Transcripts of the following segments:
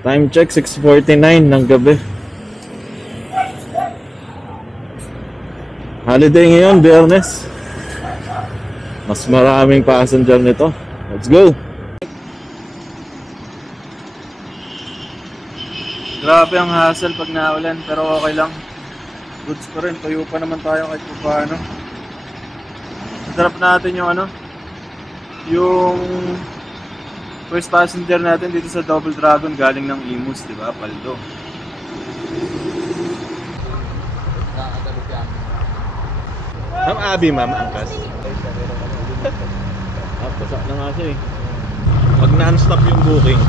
Time check 6:49 ng gabi. Holiday ngayon, Biyernes. Mas maraming passenger nito. Let's go! Grabe ang hassle pag naulan, pero okay lang. Goods pa rin, tuyo pa naman tayo kahit pa paano. Nadarap natin yung yung first passenger natin dito sa Double Dragon galing ng Imus, di ba? Paldo. Ma'am Abby, ma'am, angkas. Pasak na nga siya eh. Pag non-stop yung booking.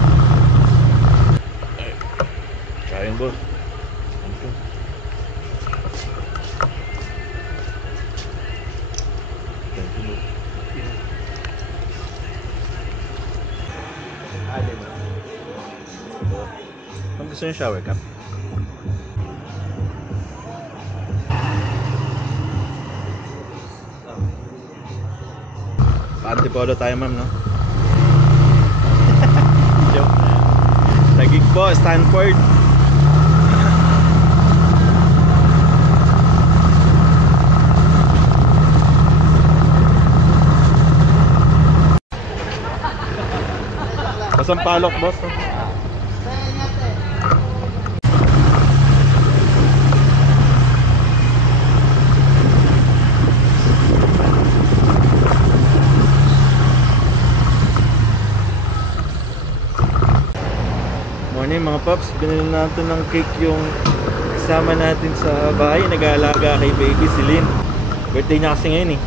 Kain boss. Kung gusto nyo shower cap? Pa-antipolo tayo ma'am, no? Joke. Tagig po, Stanford. Pasampalok boss, no? Morning mga paps, binili natin ng cake yung kasama natin sa bahay, nag-aalaga kay baby si Lynn. Birthday niya kasi ngayon eh.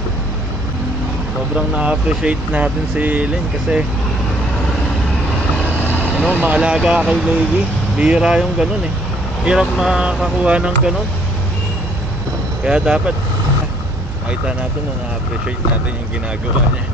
Sobrang na-appreciate natin si Lynn kasi maalaga kay baby. Bihira yung ganun eh. Hirap makakuha ng ganun. Kaya dapat makita natin na na-appreciate natin yung ginagawa niya.